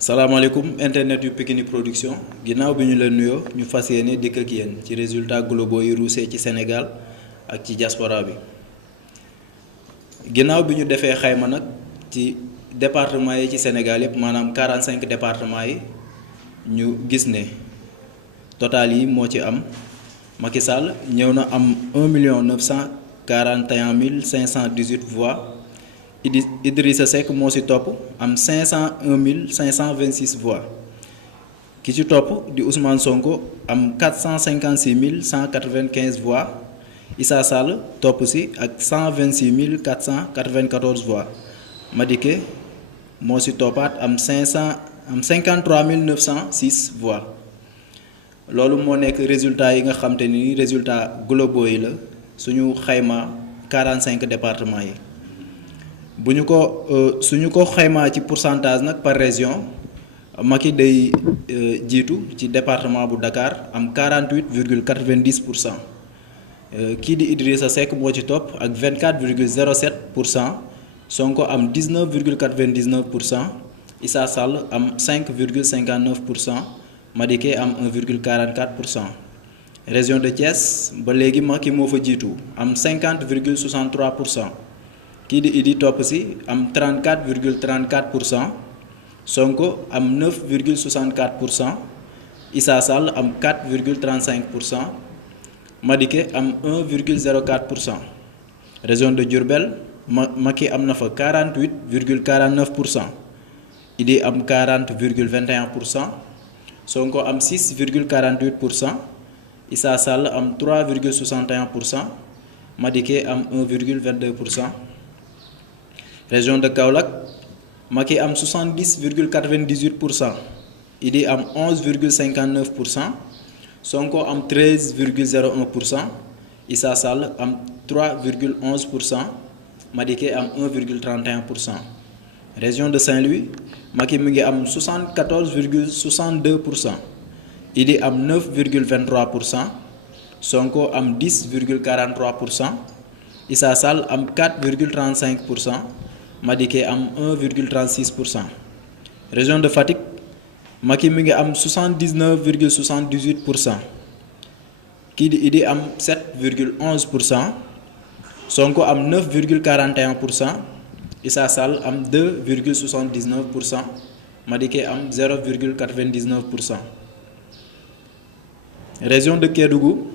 salaamaaleykum internet yu Pikini Production ginnaaw bi ñu leen nuyoo ñu fas yéene dikk ak yéen ci résultats globaux yi ruusee ci Sénégal ak ci diaspora bi ginnaaw bi ñu defee xayma nag ci département yi ci Sénégal yépp maanaam 45 départements yi ñu gis ne total yi moo ci am Macky Sall ñëw na am 1 941 518 voix. Idrissa Seck moo ci topp am 501 526 voix ki ci topp di Ousmane Sonko am 456 195 voix Issa Sall topp ci ak 126 494 voix Madické moo ci toppaat am 53 906 voix loolu moo nekk résultat yi nga xam te ni résultat globaux yi la suñu xayma 45 départements yi. bu ñu ko suñu ko xaymaa ci pourcentage nag par région Macky day jiitu ci département bu Dakar am 48,90%. Kii di Idrissa Seck moo ci topp ak 24,07%. Sonko am 19,99%. Issa Sall am 5,59%. Madické am 1,44%. région de Thiès ba léegi Macky moo fa jiitu am 50,63%. kii di Idi topp ci am 34,34%. Sonko am 9,64%. Issa Sall am 4,35%. Madické am 1,04%. région de Diourbel Macky am na fa 48,49%. Idi am 40,21%. Sonko am 6,48%. Issa Sall am 3,61%. Madické am 1,22%. région de Kaolack Macky am 70,98%. Idi am 11,59%. Sonko am 13,01%. Issa Sall am 3,11%. Madické am 1,31%. région de Saint-Louis Macky mi ngi am 74,62%. Idi am 9,23%. Sonko am 10,43%. Issa Sall am 4,35%. Madické am 1,36%. région de Fatick Macky mi ngi am 79,78%. kii di Idi am 7,11%. Sonko am 9,41%. Issa Sall am 2,79%. Madické am 0,99%. région de Kédougou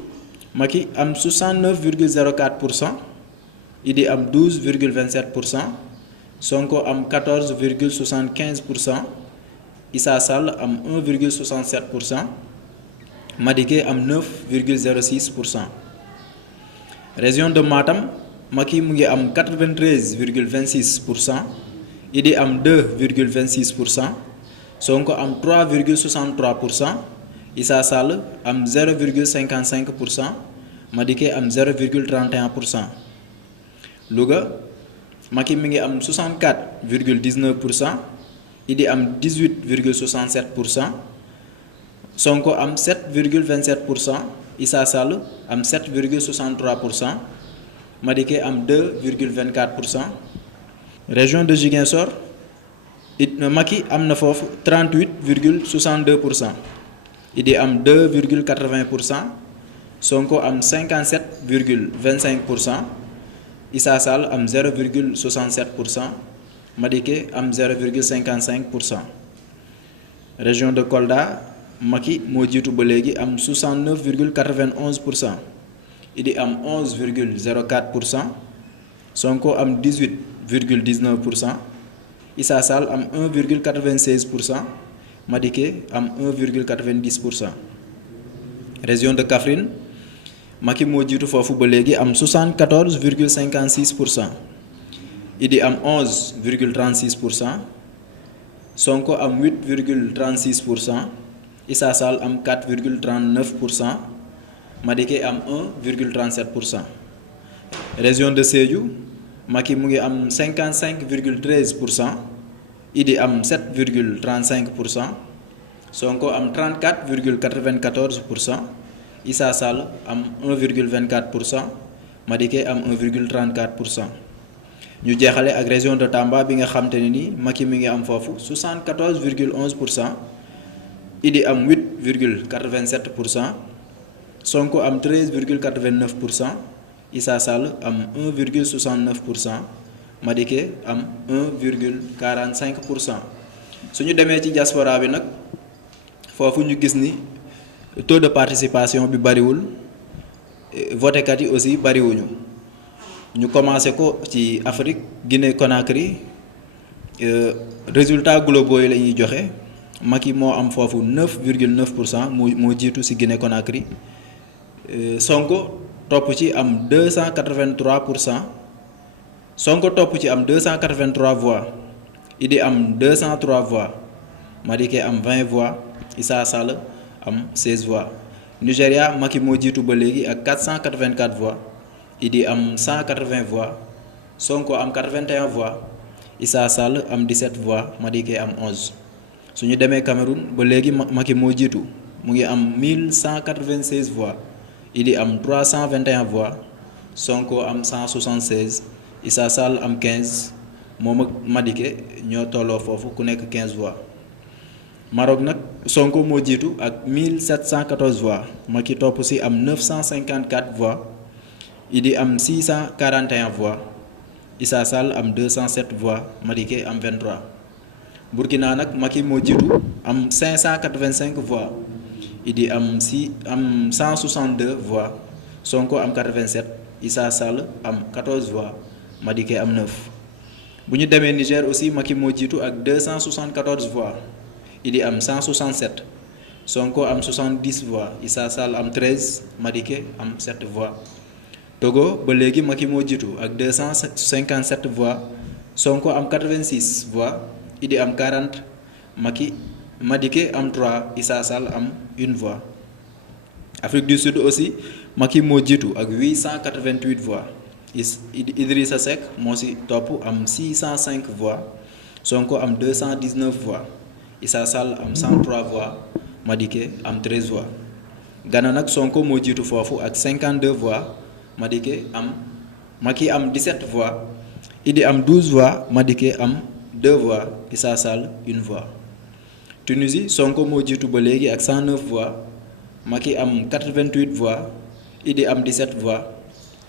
Macky am 69,04%. Idi am 12,27%. Sonko am 14,75%. Issa Sall am 1,67%. Madické am 9,06%. région de Matam Macky mu ngi am 93,26%. Idi am 2,26%. Sonko am 3,63%. Issa Sall am 0,55%. Madické am 0,31%. Louga Macky mi ngi am 64,19%. Idi am 18,67%. Sonko am 7,27%. Issa Sall am 7,63%. Madické am 2,24%. région de Ziguinchor Macky am na foofu 38,62%. Idi am 2,80%. Sonko am 57,25%. Issa Sall am 0,67%. Madické am 0,55%. région de Kolda Macky moo jiitu ba léegi am 69,91%. Idi am 11,04%. Sonko am 18,19%. Issa Sall am 1,96%. Madické am 1,90%. région de Kaffrine Macky moo jiitu foofu ba léegi am 74,56%. Idi am 11,36%. Sonko am 8,36%. Issa Sall am 4,39%. Madické am 1,37%. région de Sédhiou Macky mu ngi am 55,13%. Idi am 7,35%. Sonko am 34,94%. Issa Sall am 1,24%. Madické am 1,34%. ñu jeexale ak région de Tamba bi nga xam te ne ni Macky mi ngi am foofu 74,11%, Idi am 8,87%, Sonko am 13,89%, Issa Sall am 1,69%, Madické am 1,45%. suñu demee ci diaspora bi nag foofu ñu gis ni taux de participation bi bariwul, votekat yi aussi bariwuñu. ñu commencé ko ci Afrique, Guinée Conakry, résultats globaux yi la ñuy joxe. Macky moo am foofu 9,9%, moo jiitu ci Guinée Conakry. Sonko topp ci am 283%, Sonko topp ci am 283 voix, Idi am 203 voix, Madické am 20 voix, Issa Sall am 16 voix. Nigéria Macky moo jiitu ba léegi ak 484 voix, Idi am 180 voix, Sonko am 81 voix, Issa Sall am 17 voix, Madické am 11. suñu demee Cameroun ba léegi Macky moo jiitu mu ngi am 1196 voix, Idi am 321 voix, Sonko am 176, Issa Sall am 15, moom ak Madické ñoo tolloo foofu ku nekk 15 voix. Maroc nag Sonko moo jiitu ak 1714 voix, Macky topp si am 954 voix, Idi am 641 voix, Issa Sall am 207 voix, Madické am 23. Burkina nag Macky moo jiitu am 585 voix, Idi am 162 voix, Sonko am 87, Issa Sall am 14 voix, Madické am 9. bu ñu demee Niger aussi Macky moo jiitu ak 274 voix, Idi am 167, Sonko am 70 voix, Issa Sall am 13, Madické am 7 voix. Togo ba léegi Macky moo jiitu ak 257 voix, Sonko am 86 voix, Idi am 40, Madické am 3, Issa Sall am 1 voix. Afrique du Sud aussi Macky moo jiitu ak 888 voix, Idrissa Seck moo si topp am 605 voix, Sonko am 219 voix, Issa Sall am 103 voix, Madické am 13 voix. Ghana nag Sonko moo jiitu foofu ak 52 voix, Macky am 17 voix, Idi am 12 voix, Madické am 2 voix, Issa Sall 1 voix. Tunisie Sonko moo jiitu ba léegi ak 109 voix, Macky am 88 voix, Idi am 17 voix,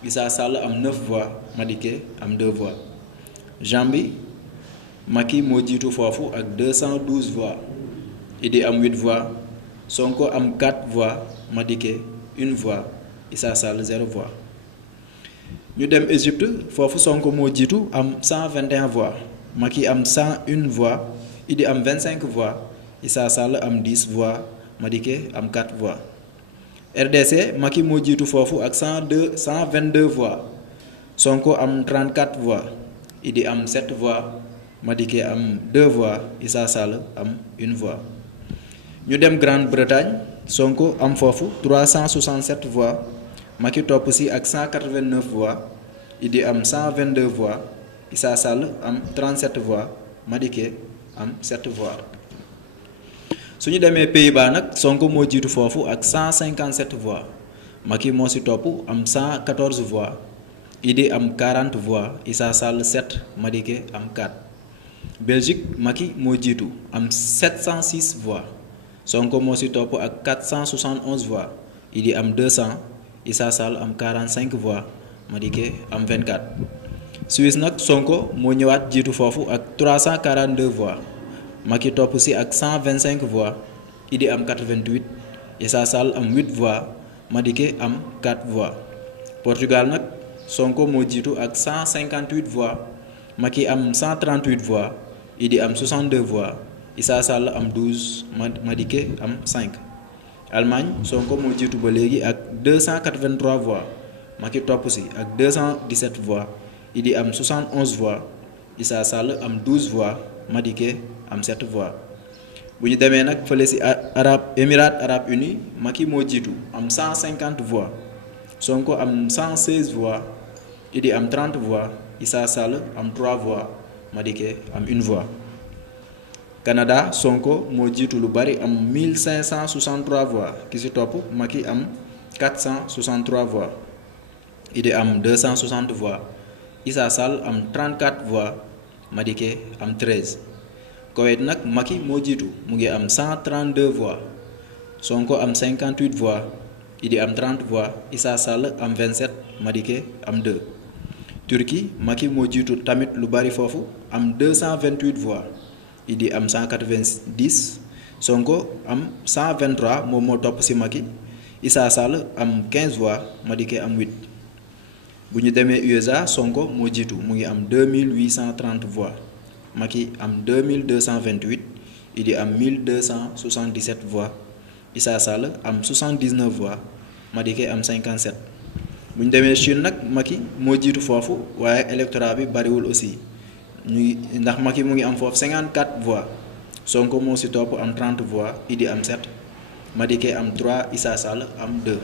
Issa Sall am 9 voix, Madické am 2 voix. Gambie Macky moo jiitu foofu ak 212 voix, Idi am 8 voix, Sonko am 4 voix, Madické 1 voix, Issa Sall 0 voix. ñu dem Égypte foofu Sonko moo jiitu am 121 voix, Macky am 101 voix, Idi am 25 voix, Issa Sall am 10 voix, Madické am 4 voix. RDC Macky moo jiitu foofu ak 122 voix, Sonko am 34 voix, Idi am 7 voix, Madické am 2 voix, Issa Sall am 1 voix. ñu dem Grande-Bretagne Sonko am foofu 367 voix, Macky topp si ak 189 voix, Idi am 122 voix, Issa Sall am 37 voix, Madické am 7 voix. suñu demee Pays-Bas nag Sonko moo jiitu foofu ak 157 voix, Macky moo si topp am 114 voix, Idi am 40 voix, Issa Sall 7, Madické am 4. Belgique Macky moo jiitu am 706 voix, Sonko moo si topp ak 471 voix, Idi am 200, Issa Sall am 45 voix, Madické am 24. Suisse nag Sonko moo ñëwaat jiitu foofu ak 342 voix, Macky topp si ak 125 voix, Idi am 88, Issa Sall am 8 voix, Madické am 4 voix. Portugal nag Sonko moo jiitu ak 158 voix, Macky am 138 voix, Idi am 62 voix, Issa Sall am 12, Madické am 5. Allemagne Sonko moo jiitu ba léegi ak 283 voix, Macky topp si ak 217 voix, Idi am 71 voix, Issa Sall am 12 voix, Madické am 7 voix. bu ñu demee nag fële si Émirats arabes unis Macky moo jiitu am 150 voix, Sonko am 116 voix, Idi am 30 voix, Issa Sall am 3 voix, Madické am 1 voix. Canada Sonko moo jiitu lu bari am 1563 voix, ki si topp Macky am 463 voix. Idi am 260 voix Issa Sall am 34 voix Madické am 13 Koweït nag Macky moo jiitu mu ngi am 132 voix Sonko am 58 voix Idi am 30 voix Issa Sall am 27 Madické am 2 Turquie Macky moo jiitu tamit lu bari foofu am 228 voix Idi am 190 Sonko am 123 moom moo topp ci Macky Issa Sall am 15 voix Madické am 8 bu ñu demee USA Sonko moo jiitu mu ngi am 2830 voix Macky am 2228 Idi am 1277 voix Issa Sall am 79 voix Madické am 57 bu ñu demee Chine nag Macky moo jiitu foofu waaye électorat bi bariwul aussi ndax Macky mu ngi am foofu 54 voix Sonko moo ci topp am 30 voix Idi am 7 Madické am 3 Issa Sall am 2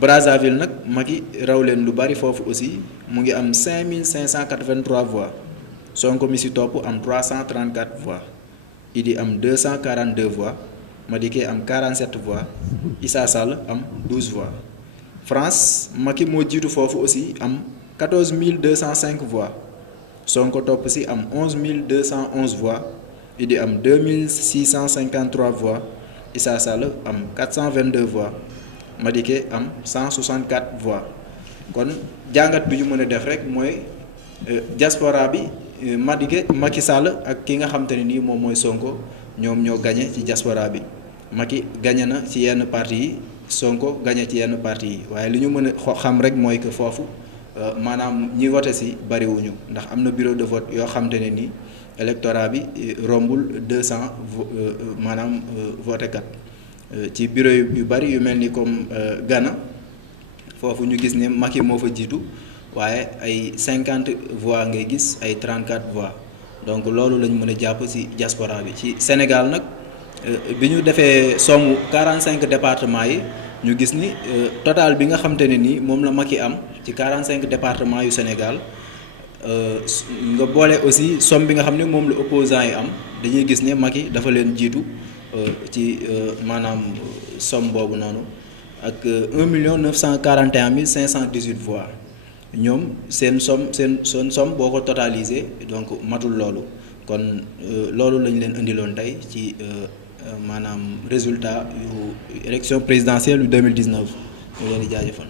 Brazzaville nag Macky raw leen lu bari foofu aussi mu ngi am 5583 voix Sonko mi ci topp am 334 voix Idi am 242 voix Madické am 47 voix Issa Sall am 12 voix France Macky moo jiitu foofu aussi am 14205 voix Sonko topp ci am 11211 voix Idi am 2653 voix Issa Sall am 422 voix Madické am 164 voix kon jàngat bi ñu mën a def rek mooy diaspora bi Macky Sall ak ki nga xam te ne nii moom mooy Sonko ñoom ñoo gagné ci diaspora bi Macky gagné na ci yenn parti yi Sonko gagné ci yenn parti yi waaye li ñu mën a xam rek mooy que foofu maanaam ñi voté ci bariwuñu ndax am na bureau de vote yoo xam te ne nii électorat bi rombul 200 maanaam voté kat ci bureau yu bari yu mel ni comme Ghana foofu ñu gis ne Macky moo fa jiitu waaye ay 50 voix ngay gis ay 34 voix donc loolu lañ mën a jàpp ci diaspora bi ci Sénégal nag bi ñu defee somme 45 départements yi ñu gis ni total bi nga xam te ne nii moom la Macky am ci 45 départements yu Sénégal nga boole aussi somme bi nga xam ne moom la opposants yi am dañuy gis ne Macky dafa leen jiitu ci maanaam somme boobu noonu ak 1 941 518 voix ñoom seen somme boo ko totalisé donc matul loolu kon loolu lañ leen indiloon tey ci maanaam résultat yu élection présidentielle yu 2019 ñu leen di jaajëfal.